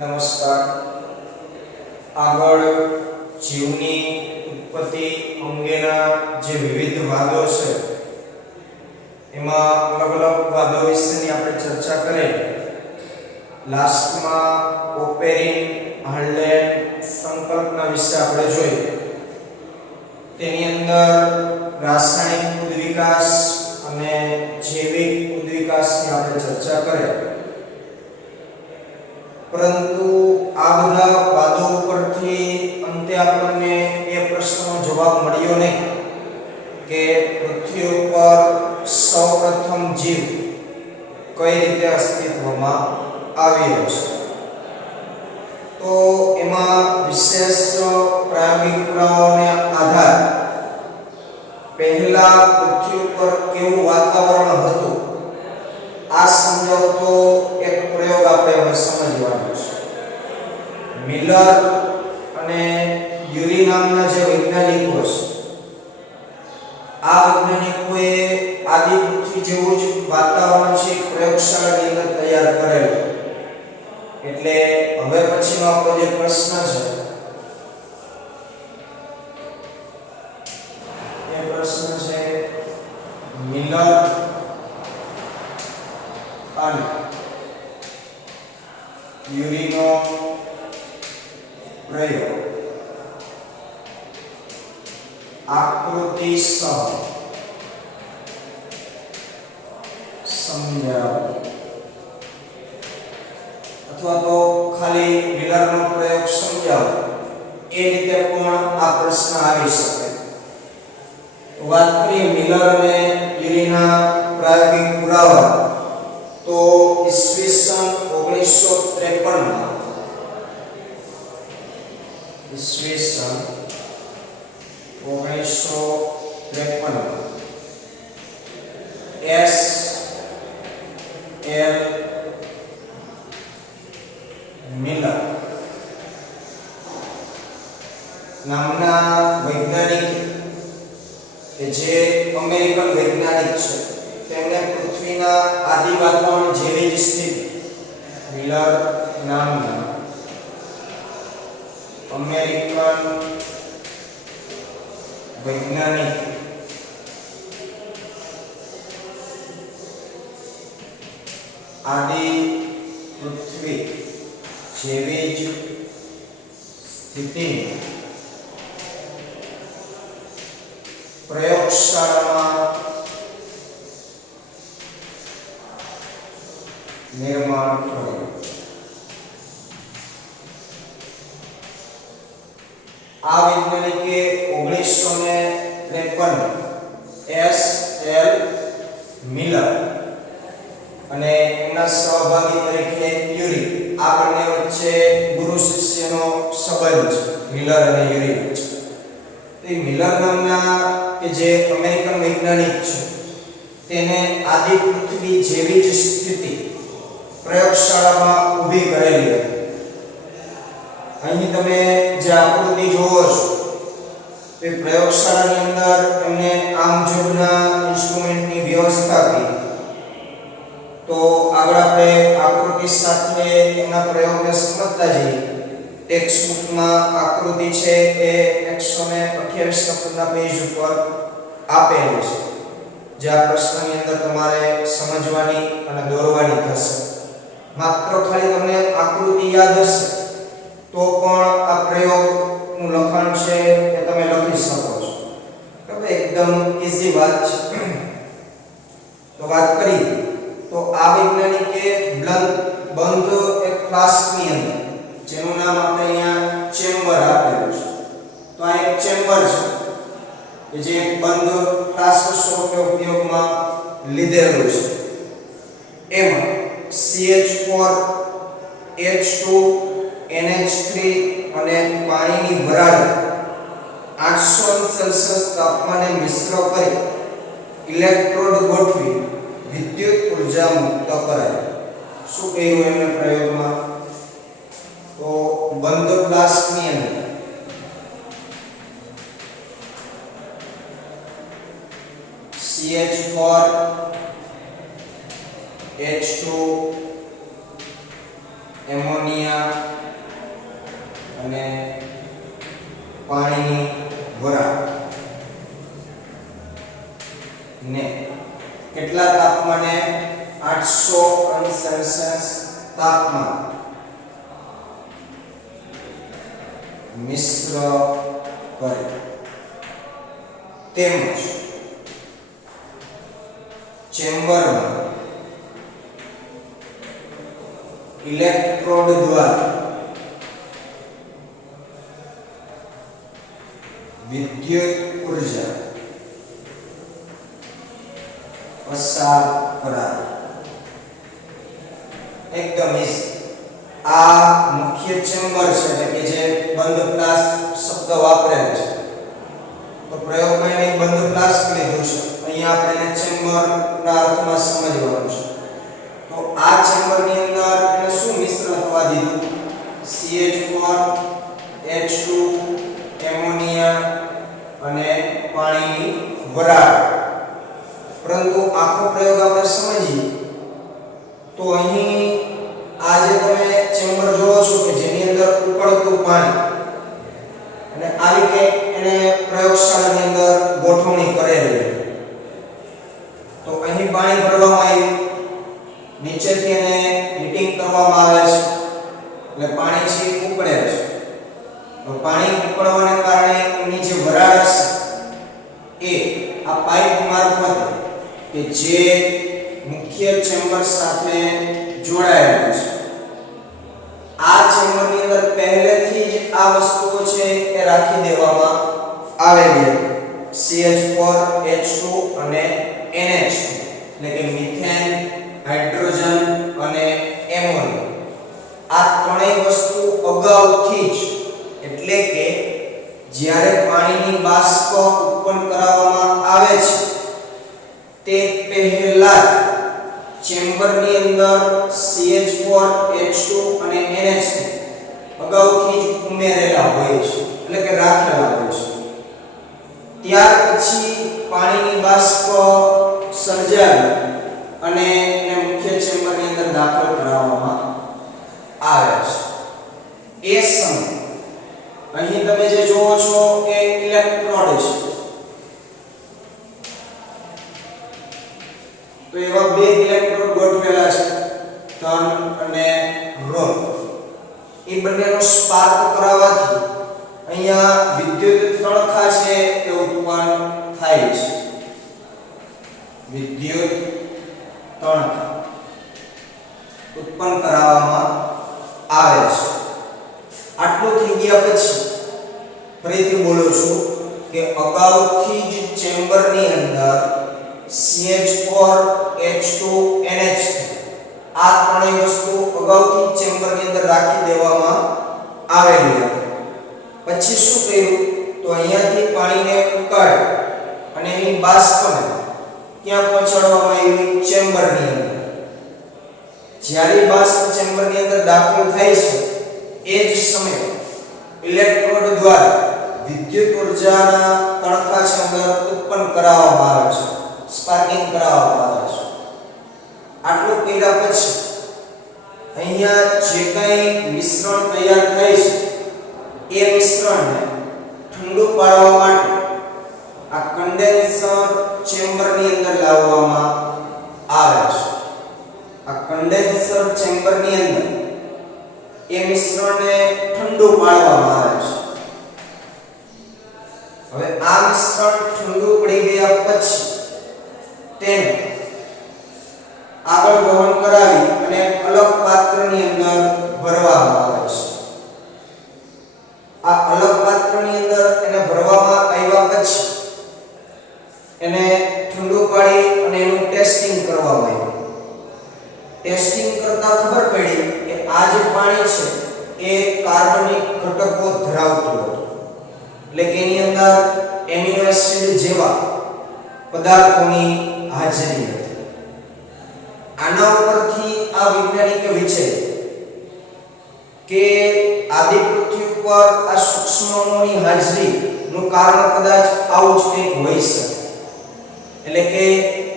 નમસ્કાર. આગળ જીવની ઉત્પત્તિ અંગેના જે વિવિધ વાદો છે એમાં અલગ અલગ વાદો વિશેની આપણે ચર્ચા કરી. લાસ્ટમાં ઓપેરિન હર્લેન સંકલ્પના વિશે આપણે જોઈ. તેની અંદર રાસાયણિક ઉદ્વિકાસ અને જૈવિક ઉદ્વિકાસની આપણે ચર્ચા કરી. પરંતુ આ બધા વાદો ઉપરથી અંતે આપણને એ પ્રશ્નનો જવાબ મળ્યો નહીં કે પૃથ્વી ઉપર સૌપ્રથમ જીવ કઈ રીતે અસ્તિત્વમાં આવ્યો છે. તો એમાં વિશેષ પ્રાયોગિક પુરાવાઓને આધાર પહેલા પૃથ્વી ઉપર કેવું વાતાવરણ હતું આ સમજાવતો એક પ્રયોગ આપણે હવે સમજવાનો છે. મિલર અને યુરી નામના જે વૈજ્ઞાનિકો છે આ વૈજ્ઞાનિકોએ આદિ પૃથ્વી જેવું જ વાતાવરણ છે પ્રયોગશાળાની અંદર તૈયાર કરેલું. એટલે હવે પછીનો આપણો જે પ્રશ્ન છે એ પ્રશ્ન છે મિલર અને યુરીનો પ્રયોગ આકૃતિ સહ સમજાવો, અથવા તો ખાલી મિલરનો પ્રયોગ સમજાવો એ રીતે પણ આ પ્રશ્ન આવી શકે. વાત કરીએ મિલર અને યુરીના પ્રાયોગિક પુરાવા તો ઈસવીસન 1953 એસ એલ મિલર નામના વૈજ્ઞાનિક કે જે અમેરિકન વૈજ્ઞાનિક છે તેમણે પૃથ્વીના આદિ વાતાવરણ જેવી જ સ્થિતિ મિલર નામના અમેરિકન વૈજ્ઞાનિક આદિ પૃથ્વી જેવી જ સ્થિતિ પ્રયોગશાળામાં નિર્માણ કર્યું. આ વૈજ્ઞાનિકે 1953 એસ એલ મિલર અને એમના સહભાગી તરીકે યુરી, આ બંને વચ્ચે ગુરુ શિષ્યનો સંબંધ છે મિલર અને યુરી વચ્ચે. તે મિલર નામના કે જે અમેરિકન વૈજ્ઞાનિક છે તેને આદિ પૃથ્વી જેવી જ સ્થિતિ પ્રયોગશાળામાં ઊભી કરેલી હતી. અહીં તમે જે આકૃતિ જોવો છો તે પ્રયોગશાળાની અંદર એમને આમ જોડના ઇન્સ્ટ્રુમેન્ટની વ્યવસ્થા કરી. તો આગળ આપણે આકૃતિ સાથે એના પ્રયોગને સમજતા જઈએ. ટેક્સ્ટબુકમાં આકૃતિ છે એ 128 નંબરના પેજ ઉપર આપેલી છે, જે આ પ્રશ્નની અંદર તમારે સમજવાની અને દોરવાની થશે. માત્ર ખાલી તમને આકૃતિ યાદ હશે તો પણ આ પ્રયોગનું લખાણ છે એ તમે લખી શકો છો. તો એકદમ ઈઝી વાત છે. તો વાત કરી તો આ વૈજ્ઞાનિકે બંધ એક ફ્લાસ્કની અંદર, જેનું નામ આપણે અહીંયા ચેમ્બર આપેલું છે. તો આ એક ચેમ્બર છે કે જે એક બંધ ફ્લાસ્ક સ્વરૂપે ઉપયોગમાં લીધેલું છે. એમાં CH4 H2 NH3 અને પાણીની વરાળ 800 સેલ્સિયસ તાપમાને મિશ્ર કરી ઇલેક્ટ્રોડ ગોઠવી વિદ્યુત ઉર્જા મુક્ત કરાય. શું કહ્યું એમણે પ્રયોગમાં? તો બંધ ફ્લાસ્કની અંદર CH4 H2 એમોનિયા અને પાણીની વરાળ ને કેટલા તાપમાને 800 અંશ સેલ્સિયસ તાપમાન મિશ્ર કરે તેમજ ચેમ્બરમાં ઇલેક્ટ્રોડ દ્વારા વિદ્યુત ઉર્જા પસાર કરાય એકદમ આ મુખ્ય ચેમ્બર છે એટલે કે જે બંધ ફ્લાસ્ક શબ્દ વાપરેલ છે તો પ્રયોગમાં એને બંધ ફ્લાસ્ક લીધું છે અહીંયા આપણે ચેમ્બર ના અર્થમાં સમજવાનું છે તો આ ચેમ્બર ની અંદર એને શું મિશ્રણ થવા દીધું CH4 H2 એમોનિયા અને પાણીની વરાળ પરંતુ આખો પ્રયોગ આપણે સમજીએ તો અહીં આ જે તમે ચેમ્બર જોવો છો કે જેની અંદર ઉકળતું પાણી અને આવી કે એને પ્રયોગશાળાની અંદર ગોઠવણી કરેલી તો અહીં પાણી ભરવામાં આવ્યું નીચેથી એને હીટિંગ કરવામાં આવે છે એટલે પાણી છે ઉકળે છે તો પાણી ઉકળવાને કારણે એની જે વરાળ છે એ આ પાઇપ મારફતે કે જે મુખ્ય ચેમ્બર સાથે જોડાયેલું છે આ ચેમ્બરની અંદર પહેલેથી જ આ વસ્તુઓ છે એ રાખી દેવામાં આવેલી CH4 H2 અને NH એટલે કે મિથેન હાઇડ્રોજન અને એમોનિયા આ ત્રણેય વસ્તુ અગાઉથી જ એટલે કે જ્યારે પાણીની બાષ્પ ઉત્પન્ન કરાવવામાં આવે છે તે પહેલા ચેમ્બરની અંદર CH4 H2 અને NH અગાઉથી જ ઉમેરેલા હોય છે એટલે કે રાખેલા હોય છે ત્યાર પછી પાણીની બાષ્પ સર્જાવી અને એને મુખ્ય ચેમ્બરની અંદર દાખલ કરાવવામાં આવે છે એ સમય અહીં તમે જે જોવો છો કે ઇલેક્ટ્રોડ છે તો એવા બે ઇલેક્ટ્રોડ ગોઠવેલા છે ધન અને ઋણ એ બંનેનો સ્પાર્ક કરાવવાથી અહીંયા વિદ્યુત તણખા છે તે ઉત્પન્ન થાય છે વિદ્યુત તણખા ઉત્પન્ન કરાવવામાં આવે છે આટલું થઈ ગયા પછી ફરીથી બોલું છું કે અગાઉથી જ ચેમ્બરની અંદર CH4 H2 NH આ ત્રણેય વસ્તુ અગાઉથી ચેમ્બરની અંદર રાખી દેવામાં આવેલી હતી પછી શું કર્યું તો અહીંયાથી પાણીને ઉકાળી અને એની બાષ્પને ક્યાં પહોંચાડવામાં આવી ચેમ્બરની અંદર જ્યારે બાષ્પ ચેમ્બરની અંદર દાખલ થાય છે એ જ સમયે ઇલેક્ટ્રોડ દ્વારા વિદ્યુત ઉર્જાના તણખા છે અંદર ઉત્પન્ન કરાવવામાં આવે છે સ્પાર્કિંગ કરાવવામાં આવે છે આટલું કર્યા પછી અહીંયા જે કંઈ મિશ્રણ તૈયાર થાય છે એ મિશ્રણને ઠંડુ પાડવા માટે આ કન્ડેન્સર ચેમ્બરની અંદર લાવવામાં આવે છે આ કન્ડેન્સર ચેમ્બરની અંદર એ મિશ્રણને ઠંડુ પાડવામાં આવે છે હવે આ મિશ્રણ ઠંડુ પડી ગયા પછી તેને આગળ વહન કરાવી અને અલગ પાત્રની અંદર ભરવામાં આવે છે આ અલગ પાત્રની અંદર એને ભરવામાં આવ્યા પછી એને ઠંડુ પાડી અને એનું ટેસ્ટિંગ કરવામાં આવ્યું ટેસ્ટિંગ કરતા ખબર પડી કે આ જે પાણી છે એ કાર્બનિક ઘટકો ધરાવતું હતું એટલે કે એની અંદર એમિનો એસિડ જેવા પદાર્થોની હાજરી હતી આના ઉપરથી આ વૈજ્ઞાનિકે વિચાર્યું કે આદિ પૃથ્વી ઉપર આ સૂક્ષ્મ અણુઓની હાજરીનું કારણ કદાચ આવું જ કંઈક હોઈ શકે એટલે કે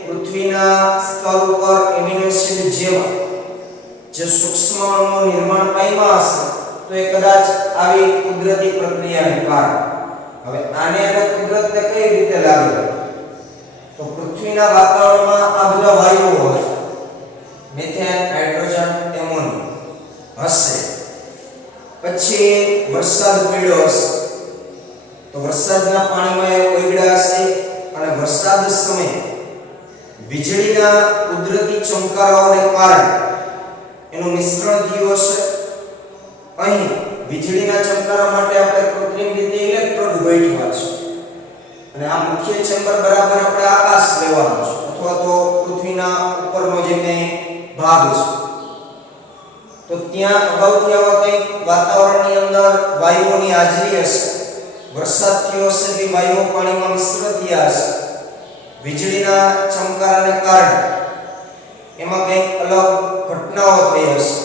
પૃથ્વીના સ્તર ઉપર એમિનો એસિડ જેવા જે સૂક્ષ્મ અણુનું નિર્માણ પામ્યા હશે તો એ કદાચ આવી કુદરતી પ્રક્રિયાને કારણે. હવે આને અને કુદરતને કઈ રીતે લાગે? તો પૃથ્વીના વાતાવરણમાં આ બધા વાયુઓ હોય, મિથેન, હાઇડ્રોજન, એમોનિયા હશે. પછી વરસાદ પડ્યો હશે તો વરસાદના પાણીમાં એ ઓગળ્યા હશે અને વરસાદ સમયે વીજળીના કુદરતી ચમકારાઓને કારણે એનું મિશ્રણ થયું હશે. અહીં વીજળીના ચમકારા માટે આપણે કૃત્રિમ રીતે ઇલેક્ટ્રોડ ગોઠવ્યા છે અને આ મુખ્ય ચેમ્બર બરાબર આપણે આકાશ લેવાનું છે અથવા તો પૃથ્વીના ઉપરનો જે કંઈ ભાગ છે. તો ત્યાં અગાઉથી આવા કંઈક વાતાવરણની અંદર વાયુઓની હાજરી હશે, વરસાદ થયો હશે કે વાયુઓ પાણીમાં મિશ્ર થયા હશે, વીજળીના ચમકારાને કારણે એમાં કંઈક અલગ ઘટનાઓ થઈ હશે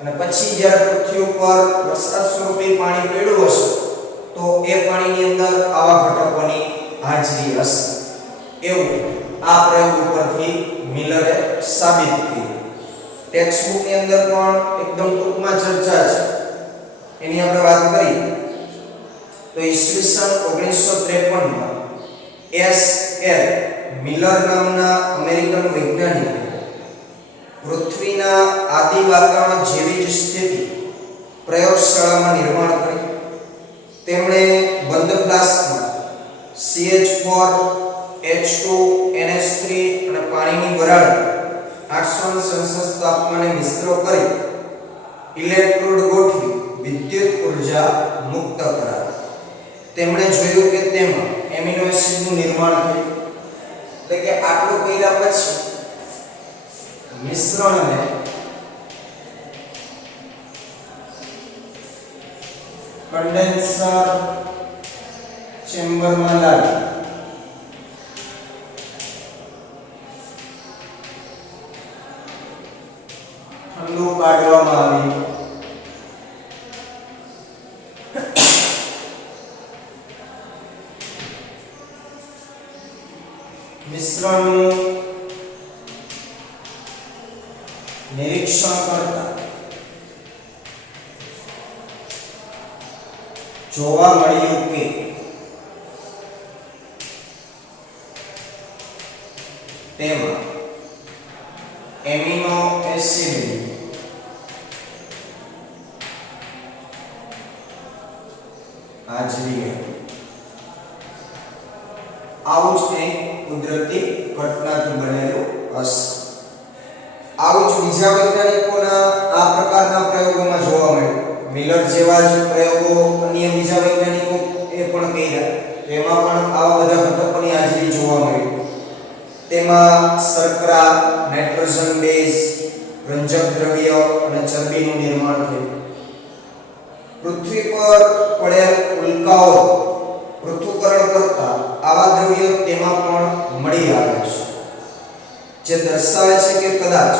અને પછી જ્યારે પૃથ્વી ઉપર વરસાદ સ્વરૂપે પાણી પડ્યું હશે તો એ પાણીની અંદર આવા ઘટકોની હાજરી હશે. એવું આ પ્રયોગ ઉપરથી મિલરે સાબિત કર્યું. ટેક્સ્ટ બુકની અંદર પણ એકદમ ટૂંકમાં ચર્ચા છે, એની આપણે વાત કરીએ તો ઈસવીસન 1953 માં એસ.એલ. મિલર નામના અમેરિકન વૈજ્ઞાનિકે પૃથ્વીના આદિ વાતાવરણ જેવી જ સ્થિતિ પ્રયોગશાળામાં નિર્માણ કરી. તેમણે બંધ ફ્લાસ્કમાં CH4H2NH3 અને પાણીની વરાળ 800 સેલ્સિયસ તાપમાને મિશ્ર કરી ઇલેક્ટ્રોડ ગોઠવી વિદ્યુત ઉર્જા મુક્ત કરાવી. તેમણે જોયું કે તેમાં એમિનો એસિડનું નિર્માણ થયું. એટલે કે આટલું કર્યા પછી મિશ્રણને કન્ડેન્સર ચેમ્બરમાં લાવી ઠંડુ કાઢવામાં આવ્યું. મિશ્રણનું નિરીક્ષણ કરતા જોવા મળ્યું કે તેમાં એમિનો એસિડની હાજરી હતી. આવું જ કંઈક કુદરતી ઘટનાથી બનેલું હશે. આવું જ બીજા વૈજ્ઞાનિકોના આ પ્રકારના પ્રયોગોમાં જોવા મળ્યું. મિલર જેવા જ પ્રયોગો અન્ય બીજા વૈજ્ઞાનિકો એ પણ કર્યા. તેમાં પણ આવા બધા ઘટકોની હાજરી જોવા મળી. તેમાં શર્કરા, નાઇટ્રોજન બેઝ, રંજક દ્રવ્ય અને ચરબીનું નિર્માણ થયું. પૃથ્વી પર પડેલ ઉલ્કાઓ પૃથ્થકરણ કરતા આવા દ્રવ્યો તેમાં પણ મળી આવે છે, જે દર્શાવે છે કે કદાચ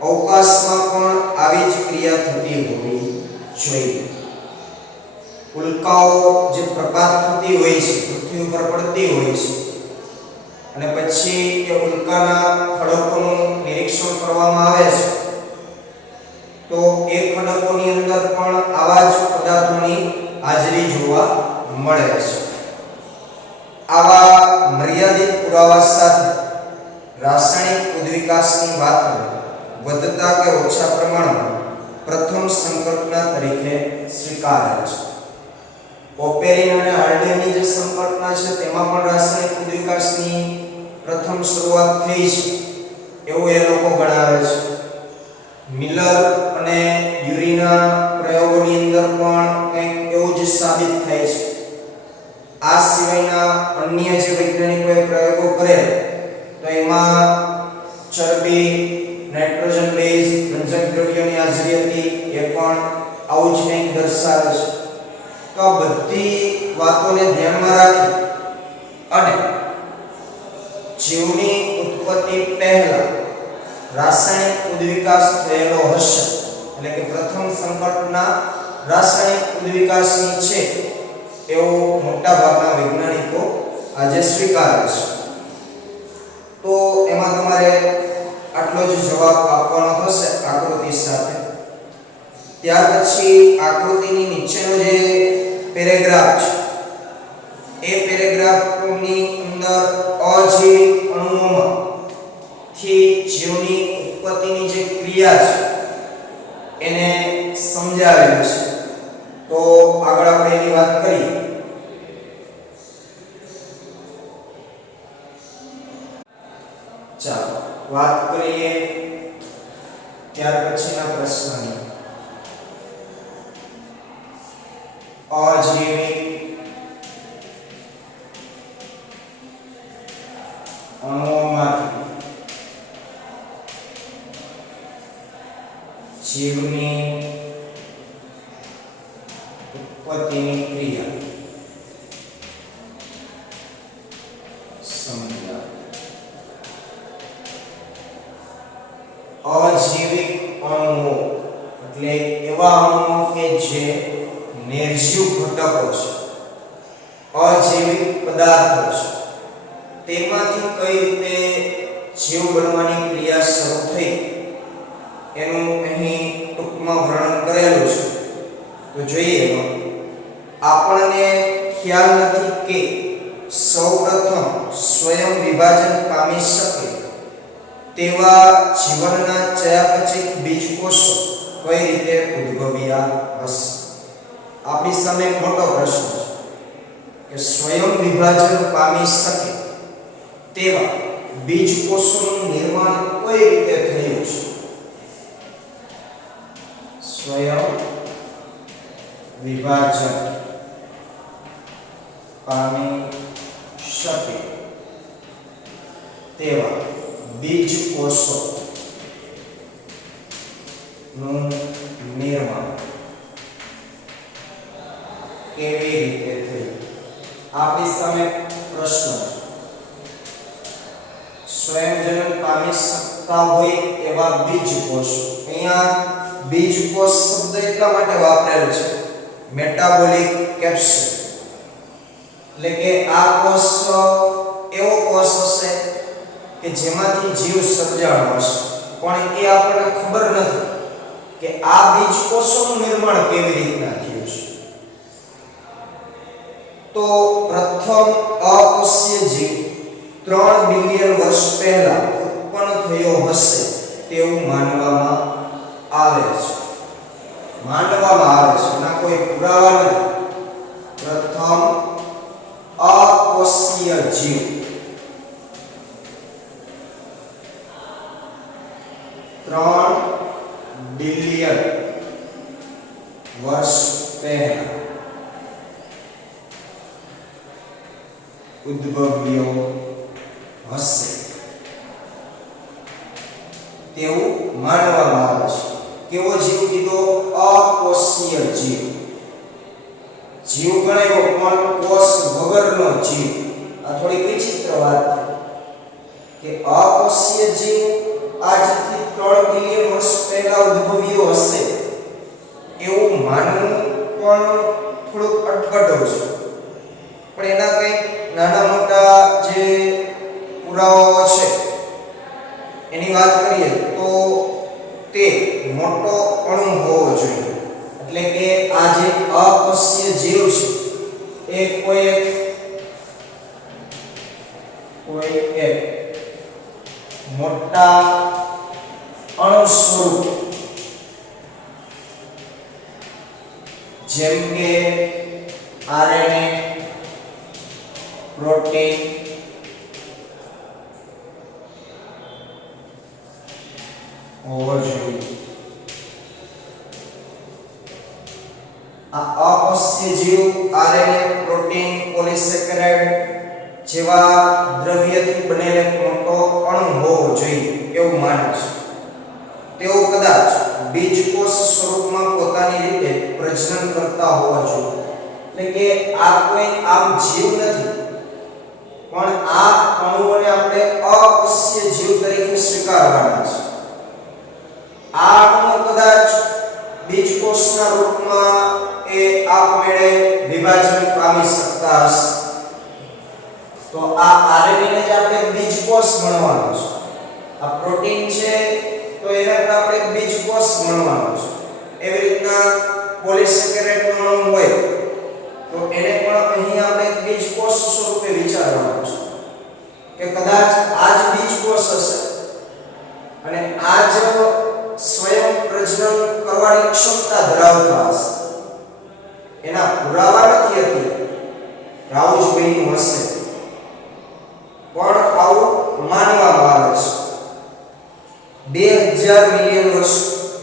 અવકાશમાં પણ આવી જ ક્રિયા થતી હોવી જોઈએ. ઉલ્કાઓ જે પ્રપાત થતી હોય છે, પૃથ્વી ઉપર પડતી હોય છે અને પછી એ ઉલ્કાના ખડકોનું નિરીક્ષણ કરવામાં આવે છે તો એ ખડકોની અંદર પણ આવા જ પદાર્થોની હાજરી જોવા મળે છે. આવા મર્યાદિત પુરાવા સાથે રાસાયણિક ઉદ્વિકાસની વાત વધતા કે ઓછા પ્રમાણમાં પ્રથમ સંકલ્પના તરીકે સ્વીકારે છે. ઓપેરિન અને હાલ્ડેનની જે સંકલ્પના છે તેમાં પણ રાસાયણિક ઉદ્વિકાસની પ્રથમ શરૂઆત થઈ છે એવું એ લોકો ગણાવે છે. મિલર અને યુરીના પ્રયોગોની અંદર પણ કંઈક એવું જ સાબિત થાય છે. આ સિવાયના અન્ય જે વૈજ્ઞાનિકોએ પ્રયોગો કર્યા તો એમાં ચરબી, નાઇટ્રોજન બેઝ, રંજક દ્રવ્યોની હાજરી હતી, એ પણ આવું જ કંઈક દર્શાવે છે. તો આ બધી વાતોને ધ્યાનમાં રાખી અને જીવની ઉત્પત્તિ પહેલા રાસાયણિક ઉદ્વિકાસ થયેલો હશે, એટલે કે પ્રથમ સંકલ્પના રાસાયણિક ઉદ્વિકાસની છે એવું મોટા ભાગના વૈજ્ઞાનિકો આજે સ્વીકારે છે. તો એમાં તમારે આટલો જ જવાબ આપવાનો થશે આકૃતિ સાથે. ત્યાર પછી આકૃતિની નીચેનો જે પેરેગ્રાફ છે એ પેરેગ્રાફની અંદર અજૈવિક અણુઓમાંથી જીવની ઉત્પત્તિની જે ક્રિયા છે એને સમજાવેલું છે. તો આગળ આપણે એની વાત કરીએ. ચાલો વાત કરીએ ત્યાર પછીના પ્રશ્નની. અજૈવિક અણુઓમાંથી જીવની ઉત્પત્તિની ક્રિયા સમજાવો. અજૈવિક અણુઓ એટલે એવા અણુઓ કે જે નિર્જીવ ઘટકો છે, અજૈવિક પદાર્થો છે, તેમાંથી કઈ રીતે જીવ બનવાની ક્રિયા શરૂ થઈ એનું અહીં ટૂંકમાં વર્ણન કરેલું છે. તો જોઈએ આપણને ખ્યાલ નથી કે સૌપ્રથમ સ્વયં વિભાજન પામી શકે તેવા જીવનના ચયાપચય બીજકોષો કઈ રીતે ઉદ્ભવ્યા હશે. આપણી સામે મોટો પ્રશ્ન છે કે સ્વયં વિભાજન પામી શકે તેવા બીજકોષોનું નિર્માણ કઈ રીતે થયું છે. સ્વયં વિભાજન પામી શકે તેવા બીજકોષો નું નિર્માણ કેવી રીતે થયું. આપણી સામે પ્રશ્ન સ્વયંજનન પામી શકતા હોય એવા બીજકોષ. અહીંયા બીજકોષ શબ્દ એટલા માટે વાપરેલો છે મેટાબોલિક કેપ્સ્યુલ એટલે કે આ કોષ એવો કોષ હશે કે જેમાંથી જીવ સર્જાણો હશે, પણ એ આપણને ખબર નથી કે આ બીજકોષોનું નિર્માણ કેવી રીતના થયું છે. તો પ્રથમ અકોષીય જીવ 3 બિલિયન વર્ષ પહેલા ઉત્પન્ન થયો હશે તેવું માનવામાં આવે છે. એના કોઈ પુરાવા નથી. પ્રથમ અકોષીય જીવ 3 બિલિયન વર્ષ પહેલા ઉદ્ભવ્યો હશે તેવું માનવામાં આવે છે. કેવો જીવ કીધો? અકોષીય જીવ. જીવ ગણાયો પણ કોષ વગરનો જીવ. આ થોડી વિચિત્ર વાત છે કે અકોષીય જીવ આજથી 3 બિલિયન વર્ષ પહેલા ઉદ્ભવ્યો હશે એવું માનવું પણ થોડુંક અટપટો છે. પણ એના કંઈક નાના મોટા જે પુરાવાઓ છે એની વાત કરીએ તો તે મોટો અણુ હોવો જોઈએ. એટલે કે આ જે અકોષીય જીવ છે એ કોઈ એક મોટા અણુ સ્વરૂપ જેમ કે આરએનએ, પ્રોટીન, હોવો જોઈએ. આ અકોષીય જીવ આરએનએ, પ્રોટીન, પોલિસેકેરાઇડ જેવા દ્રવ્યથી બનેલો મોટો અણુ હોવો જોઈએ એવું માને છે. તેઓ કદાચ બીજકોષ સ્વરૂપમાં પોતાની રીતે પ્રજનન કરતા હોવા જોઈએ. એટલે કે આ કોઈ આમ જીવ નથી, પણ આ અણુઓને આપણે અકોષીય જીવ તરીકે સ્વીકારવાના છે. આ અણુઓ કદાચ બીજકોષના રૂપમાં એ આપમેળે વિભાજન પામી શકતા હશે. તો આ આરએનએ ને જ આપણે બીજકોષ ગણવાનો છે. આ પ્રોટીન છે તો એને પણ આપણે બીજકોષ ગણવાનો છે. એવી રીતના પોલિસેકેરાઇડનો અણુ હોય તો એને પણ અહીં આપણે બીજકોષ સ્વરૂપે વિચારવાનું છે કે કદાચ આ જ બીજકોષ હશે અને આ જ સ્વયં પ્રજનન કરવાની ક્ષમતા ધરાવતા હશે. એના પુરાવા નથી અત્યારે આવું જ બન્યું હશે, પણ આવું માનવામાં આવે છે. 2000 મિલિયન વર્ષ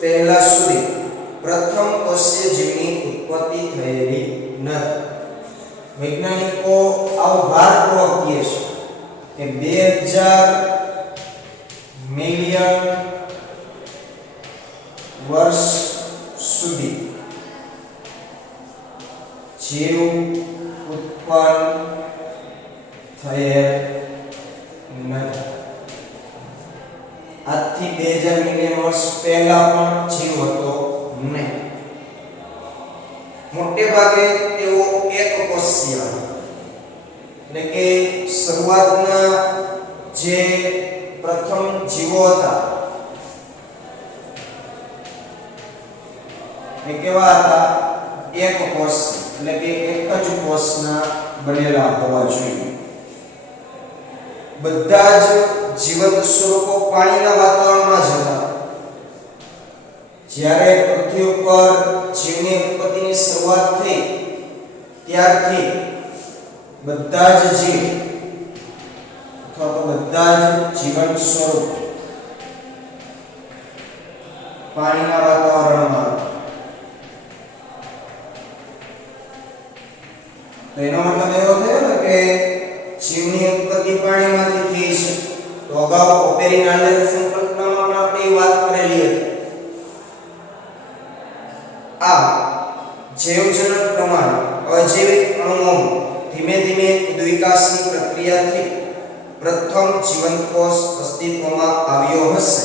પહેલા સુધી પ્રથમ કોષીય જીવની ઉત્પત્તિ થયેલી નથી. વૈજ્ઞાનિકો આવું ભારપૂર્વક કહે છે કે 2000 મિલિયન વર્ષ સુધી જીવ ઉત્પન્ન થયેલ નથી. આજથી 2000 મિલિયન વર્ષ પહેલા પણ જીવ હતો નહીં. મોટે ભાગે તેઓ એકકોષીય એટલે કે શરૂઆતના જે પ્રથમ જીવો હતા એ કેવા હતા? એકકોષ એટલે કે એક જ કોષના બનેલા હોવા જોઈએ. બધા જ જીવંત સ્વરૂપો પાણીના વાતાવરણમાં જ હતા. જ્યારે પૃથ્વી ઉપર જીવની ઉત્પત્તિની શરૂઆત થઈ ત્યારથી બધા જ જીવ અથવા તો બધા જ જીવંત સ્વરૂપો પાણીના વાતાવરણમાં. તો એનો મતલબ એવો થયો ને કે જીવની ઉત્પત્તિ પાણીમાંથી થઈ છે. તો અગાઉ ઓપેરિન આંડર સંકલ્પનામાં પણ આપણે વાત કરેલી હતી. આ જૈવજનક પ્રમાણ અજૈવિક અણુઓમાં ધીમે ધીમે ઉદ્વિકાસની પ્રક્રિયાથી પ્રથમ જીવંત કોષ અસ્તિત્વમાં આવ્યો હશે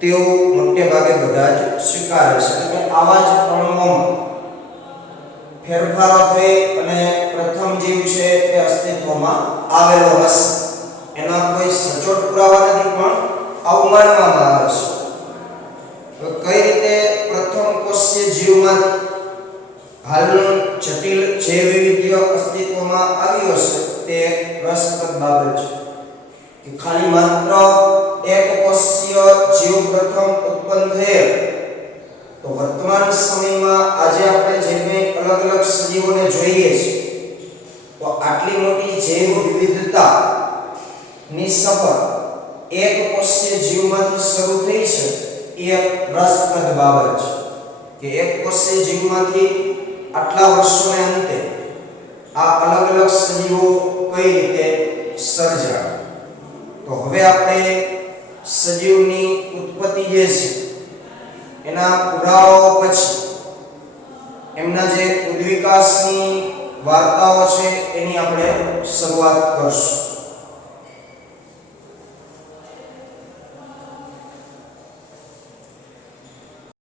તેવું મોટે ભાગે બધા જ સ્વીકારે છે. એટલે આવા જ અણુઓમાં ફેરફારો થઈ અને પ્રથમ જીવ છે તે અસ્તિત્વમાં આવેલો હશે. એના કોઈ સચોટ પુરાવા નથી, પણ આવું માનવામાં આવે છે. તો કઈ રીતે પ્રથમ કોષીય જીવમાં હાલનું જટિલ જૈવ વૈવિધ્ય અસ્તિત્વમાં આવ્યો છે તે રસપ્રદ બાબત છે કે ખાલી માત્ર એક કોષીય જીવ પ્રથમ ઉત્પન્ન થયેલ. તો વર્તમાન સમયમાં આજે આપણે જે કંઈ અલગ અલગ સજીવોને જોઈએ છીએ તો આટલી મોટી જૈવ વિવિધતા ની સફર એક કોષીય જીવમાંથી શરૂ થઈ છે. એ રસપ્રદ બાબત છે કે એક કોષીય જીવમાંથી આટલા વર્ષોને અંતે આ અલગ અલગ સજીવો કઈ રીતે સર્જાયા. તો હવે આપણે સજીવની ઉત્પત્તિ જે છે એના પુરાવાઓ પછી એમના જે ઉદ્વિકાસની વાર્તાઓ છે એની આપણે શરૂઆત કરશું.